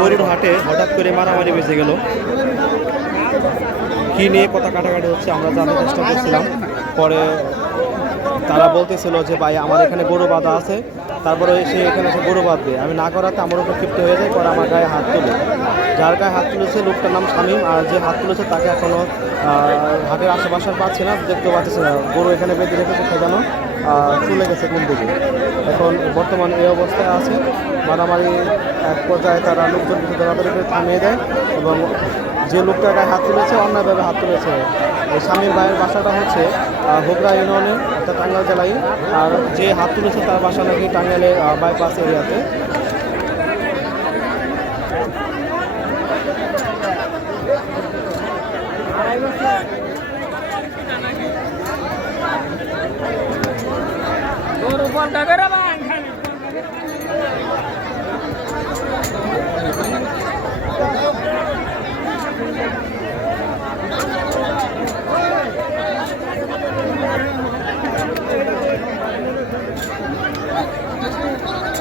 গরুর হাটে হঠাৎ করে মারামারি বেঁচে গেল। কি নিয়ে কথা কাটাকাটি হচ্ছে আমরা জানার চেষ্টা করছিলাম। পরে তারা বলতেছিল যে, ভাই, আমার এখানে গরু বাধা আছে। তারপরে সে এখানে এসে গরু বাঁধবে। আমি না করাতে আমার উপর ক্ষিপ্ত হয়ে যায়, পরে আমার গায়ে হাত তুলে। যার গায়ে হাত তুলেছে লোকটার নাম শামীম, আর যে হাত তুলেছে তাকে এখনও হাটের আশেপাশে পাচ্ছি না, দেখতে পাচ্ছি না। গরু এখানে বেঁধে রেখেছে সেখানেও চলে গেছে কোন দিকে। এখন বর্তমান এই অবস্থায় আছে। মারামারি এক পর্যায়ে তারা লোকজন কিছু করে থামিয়ে দেয়, এবং যে লোকটার গায়ে হাত তুলেছে, অন্যায়ভাবে হাত তুলেছে। স্বামীর বাইয়ের বাসাটা হচ্ছে হোগরা ইউনিয়নে, অর্থাৎ টাঙ্গাল জেলায়। আর যে হাত তুলেছে তার বাসা নাকি টাঙ্গালে বাইপাস এরিয়াতে। টাকা Mas não.